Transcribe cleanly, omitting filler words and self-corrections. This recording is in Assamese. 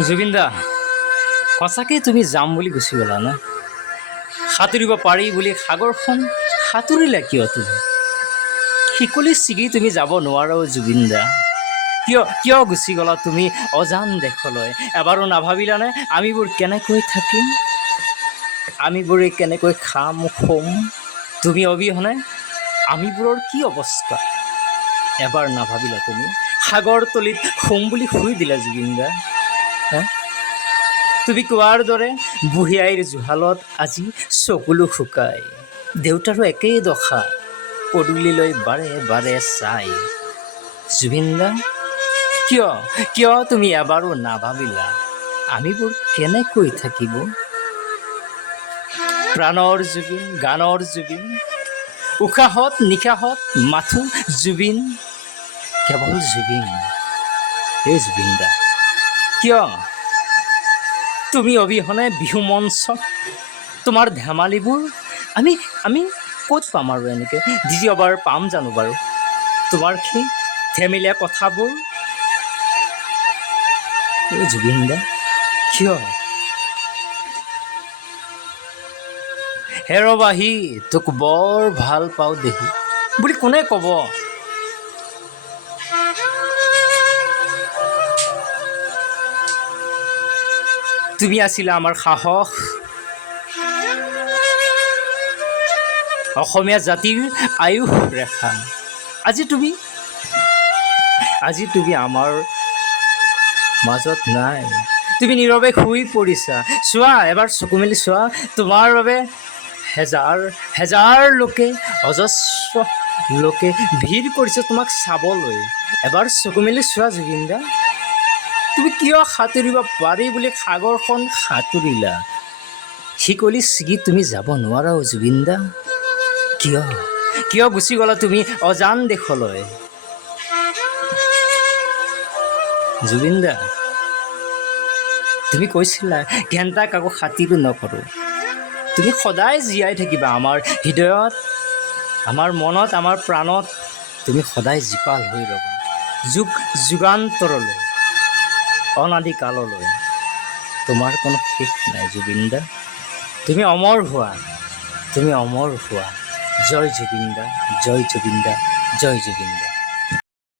জুবিন দা, সঁচাকৈ তুমি যাম বুলি গুচি গ'লা না? সাঁতুৰিব পাৰি বুলি সাগৰখন সাঁতুৰিলা কিয় তুমি? শিকলি ছিগি তুমি যাব নোৱাৰা জুবিন দা। কিয় গুচি গ'লা তুমি অজান দেশলৈ? এবাৰো নাভাবিলানে আমিবোৰ কেনেকৈ থাকিম, আমিবোৰে কেনেকৈ খাম শুম? তুমি অবিহনে আমিবোৰৰ কি অৱস্থা? এবাৰ নাভাবিলা তুমি? সাগৰ তলিত শুম বুলি শুই দিলা জুবিন দা। তুমি কোৱাৰ দৰে বুঢ়ী আইৰ জুহালত আজি চকুলো শুকাই। দেউতাৰো একেই দশা, পদূলিলৈ বাৰে বাৰে চাই। জুবিন দা, কিয় তুমি এবাৰো নাভাবিলা আমিবোৰ কেনেকৈ থাকিব? প্ৰাণৰ জুবিন, গানৰ জুবিন, উশাহত নিশাহত মাথো জুবিন, কেৱল জুবিন। হে জুবিন দা, কিয় তুমি অবিহনে বিহু মঞ্চত তোমাৰ ধেমালিবোৰ আমি ক'ত পাম? আৰু এনেকৈ দ্বিতীয়বাৰ পাম জানো বাৰু তোমাৰ সেই ধেমেলীয়া কথাবোৰ? জুবিন দা, কিয়? হেৰবাহি তোক বৰ ভাল পাওঁ দেহি বুলি কোনে ক'ব? তুমি আছিলা আমাৰ সাহস, অসমীয়া জাতিৰ আয়ুস ৰেখা। আজি তুমি আমাৰ মাজত নাই। তুমি নীৰৱে শুই পৰিছা। চোৱা, এবাৰ চকু মেলি চোৱা, তোমাৰ বাবে হেজাৰ লোকে, অজস্ৰ লোকে ভিৰ কৰিছে তোমাক চাবলৈ। এবাৰ চকু মেলি চোৱা জুবিন দা, তুমি কিয় সাঁতুৰিব পাৰি বুলি সাগৰখন সাঁতুৰিলা? শিকলি ছিগি তুমি যাব নোৱাৰা জুবিন দা। কিয় গুচি গ'লা তুমি অজান দেশলৈ? জুবিন দা, তুমি কৈছিলা ঘেণ্টা কাকো খাতিৰো নকৰোঁ। তুমি সদায় জীয়াই থাকিবা আমাৰ হৃদয়ত, আমাৰ মনত, আমাৰ প্ৰাণত। তুমি সদায় জীপাল হৈ ৰ'বা, যুগান্তৰলৈ, অনাদিকাললৈ। তোমাৰ কোনো শেষ নাই জুবিন দা। তুমি অমৰ হোৱা, তুমি অমৰ হোৱা। জয় জুবিন দা, জয় জুবিন দা, জয় জুবিন দা।